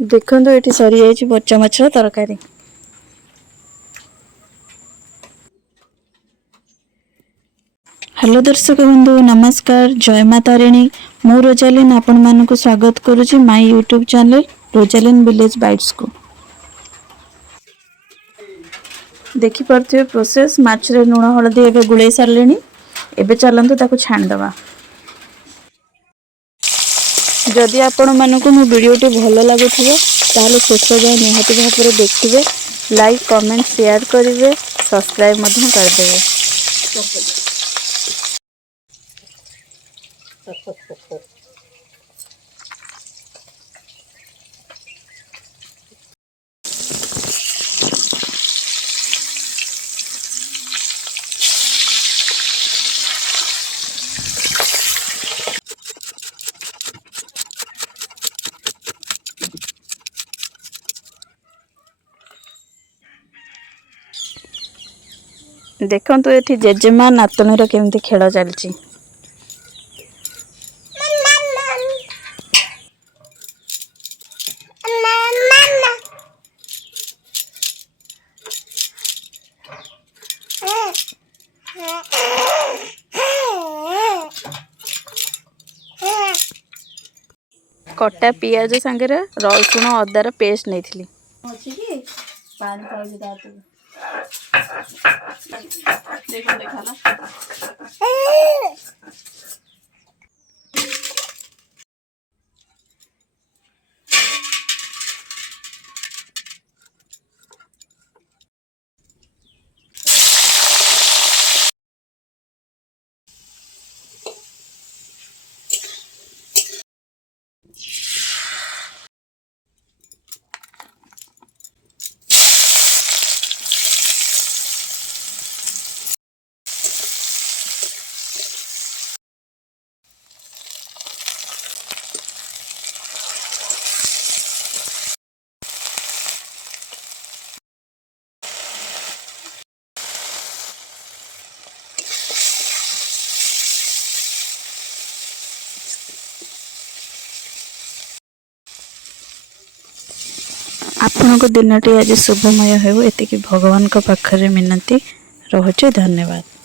देखो ये सरी जाइए बच्चा माछर तरकारी। हेलो दर्शक बंधु नमस्कार जय माँ तारिणी। मु रोजालिन आपण मानक स्वागत करुच्ची my YouTube channel Rosalin village bites को। देखि पार्थिबे प्रोसेस माछरे लुण हलदी एबे गुळै सारलेनी। एबे चलंतु ताकू छाणदबा। जदि आपण मानकु मो वीडियोटी भल लागुथिबो ताहले शेष जाय निहाती भाबरे देखिबे, लाइक कमेंट शेयर करिवे, सब्सक्राइब मध्य करदेबे। देखंतु एठी जेजेमा नातुणीर केमती खेल चलची। कटा पियाज सांगे रसुण अदार पेस्ट नहीं थी। आपनको दिनटी आज शुभमय हो एतिकी भगवान को पाखरे मिनती रहुचे। धन्यवाद।